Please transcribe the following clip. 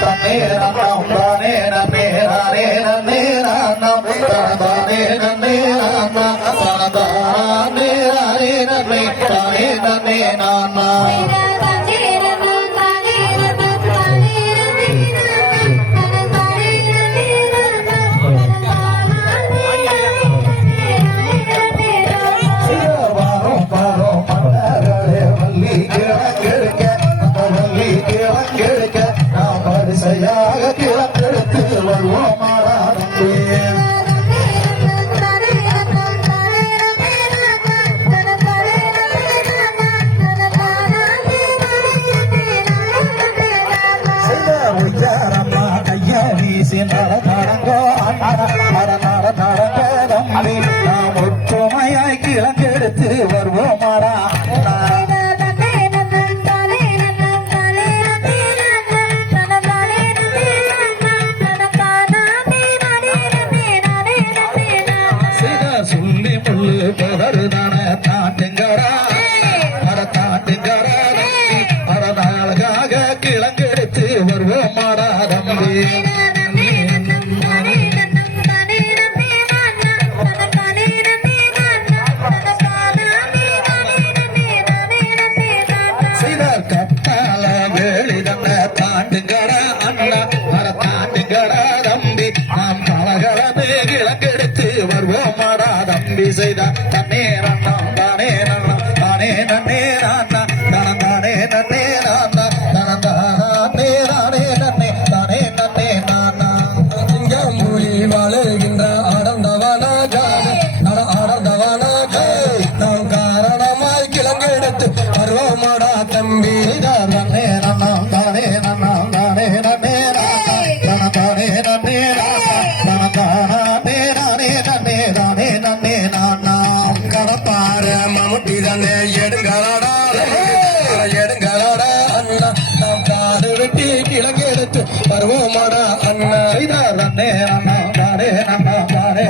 தன்னே நம் தானே நன்னே நானே நன்னே நாம் தானே நன்னே தானே நானே நன்மை தானே நன்னே நானா கிளப்பெடுத்து வருவோம் மாறாதே உச்சாரம்மா கைய வீசி நடங்கோ தம்பி நாம் ஒற்றுமையாய் கிளங்கெடுத்து வருவோம் மாறா பகருதான தாட்டுங்கரா தாட்டுங்கரா அறநாளாக கிளங்கெடுத்து வருவோம் மாடா தம்பி கட்டால வேளிதங்க தாட்டுங்கரா அண்ணா தாட்டுங்கரா தம்பி நாம் கலகலமே கிளங்கெடுத்து வருவோம் மாடா தம்பி செய்த தன்னே நன்னாம் தானே நன்னாம் தானே நன்னே நானா தானே நன்னே நானா தானே தானே நன்னே தானே நன்னே நானா சிங்கம்புலி வளர்கின்ற அடர்ந்தவனாக நாம் காரணமாய் கிளங்கெடுத்து வருவோமாடா தம்பி நன்னே நன்னாம் தானே நன்னாம் தானே நன்னே நானா தானே நன்னே நானா தானே நானே நன்னே தானே நன்னே நானா கடப்பாரு மமுட்டி தன்னே எடுங்களாடா அண்ணா நாம் காடு வெட்டி கிழங்கெடுத்து வருவோமாடா அண்ணா நன்னே நன்னா தானே நன்னா தானே